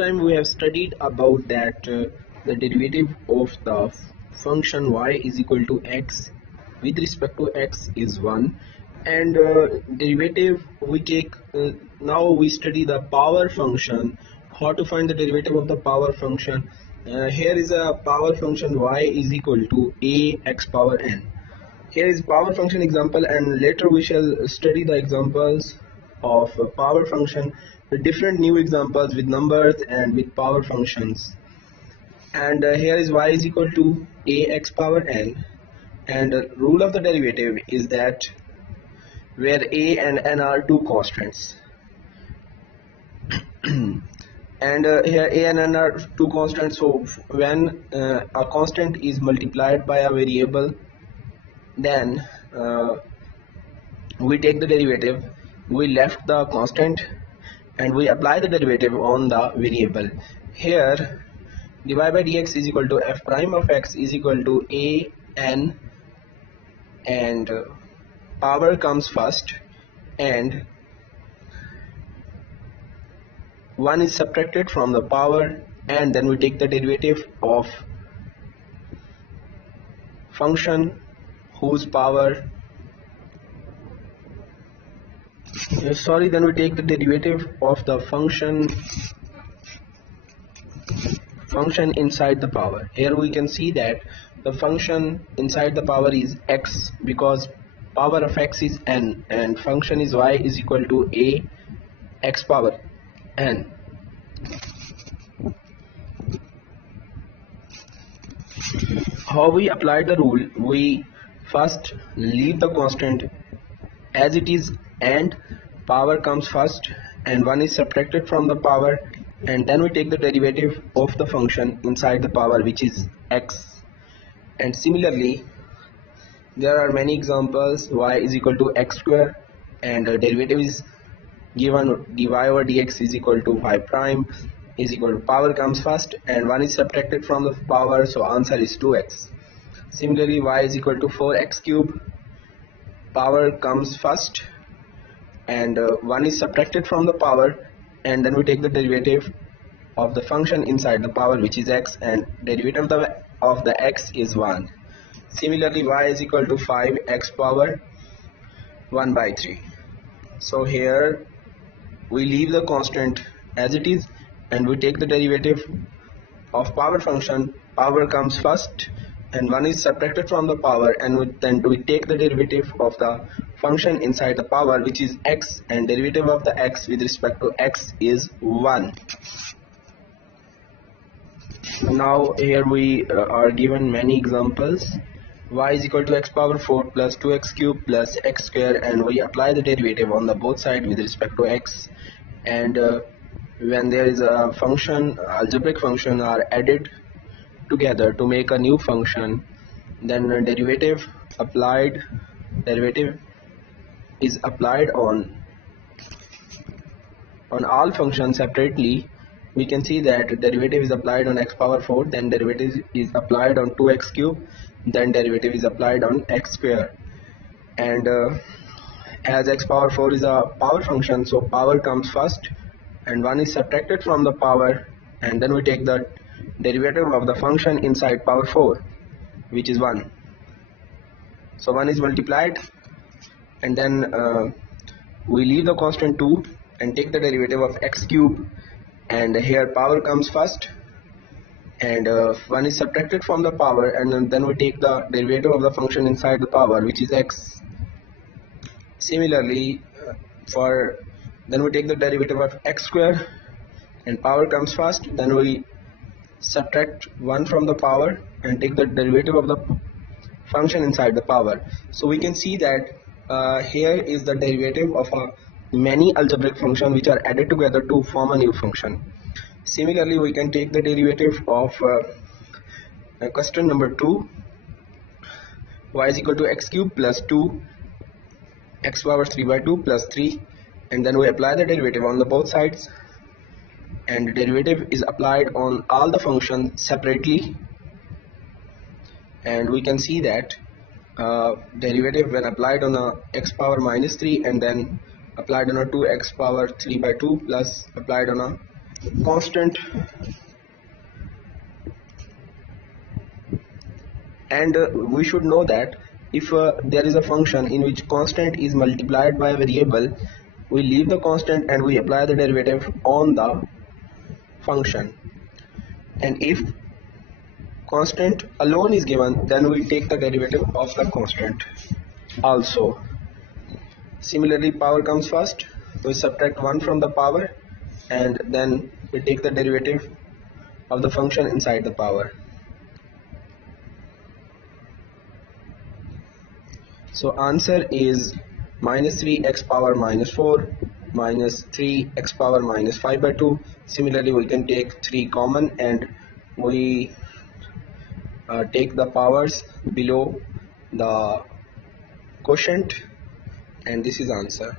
time we have studied about that the derivative of the function y is equal to x with respect to x is 1, and derivative we take now we study the power function, how to find the derivative of the power function. Here is a power function y is equal to a x power n. Here is power function example, and later we shall study the examples of power function, the different new examples with numbers and with power functions. And here is y is equal to a x power n, and the rule of the derivative is that where a and n are two constants and here a and n are two constants, so when a constant is multiplied by a variable, then we take the derivative, we left the constant and we apply the derivative on the variable. Here dy by dx is equal to f prime of x is equal to a n, and power comes first and 1 is subtracted from the power, and then we take the derivative of function whose power then we take the derivative of the function inside the power. Here we can see that the function inside the power is x, because power of x is n and function is y is equal to a x power n. How we apply the rule? We first leave the constant as it is and power comes first and 1 is subtracted from the power, and then we take the derivative of the function inside the power, which is x. And similarly there are many examples. Y is equal to x square and derivative is given dy over dx is equal to y prime is equal to power comes first and 1 is subtracted from the power, so answer is 2x. Similarly y is equal to 4x cube, power comes first and 1 is subtracted from the power, and then we take the derivative of the function inside the power, which is x, and derivative of the x is 1. Similarly y is equal to 5x power 1 by 3. So here we leave the constant as it is and we take the derivative of power function, power comes first and 1 is subtracted from the power, and then we take the derivative of the function inside the power, which is x, and derivative of the x with respect to x is 1. Now here we are given many examples. Y is equal to x power 4 plus 2x cube plus x square, and we apply the derivative on the both sides with respect to x, and when there is a function, algebraic function are added together to make a new function, then the derivative is applied on all functions separately. We can see that derivative is applied on x power 4, then derivative is applied on 2x cube, then derivative is applied on x square, and as x power 4 is a power function, so power comes first and 1 is subtracted from the power, and then we take the derivative of the function inside power 4, which is 1. So 1 is multiplied, and then we leave the constant 2 and take the derivative of x cube, and here power comes first and 1 is subtracted from the power, and then we take the derivative of the function inside the power, which is x. Similarly then we take the derivative of x square and power comes first, then we subtract 1 from the power and take the derivative of the function inside the power. So we can see that here is the derivative of many algebraic functions which are added together to form a new function. Similarly we can take the derivative of question number 2, y is equal to x cube plus 2 x power 3 by 2 plus 3, and then we apply the derivative on the both sides, and the derivative is applied on all the functions separately, and we can see that derivative when applied on a x power minus 3 and then applied on a 2x power 3 by 2 plus applied on a constant, and we should know that if there is a function in which constant is multiplied by a variable, we leave the constant and we apply the derivative on the function, and if constant alone is given, then we take the derivative of the constant also. Similarly, power comes first, we subtract 1 from the power and then we take the derivative of the function inside the power. So answer is minus 3x power minus 4 minus 3x power minus 5 by 2. Similarly, we can take 3 common and we take the powers below the quotient, and this is answer.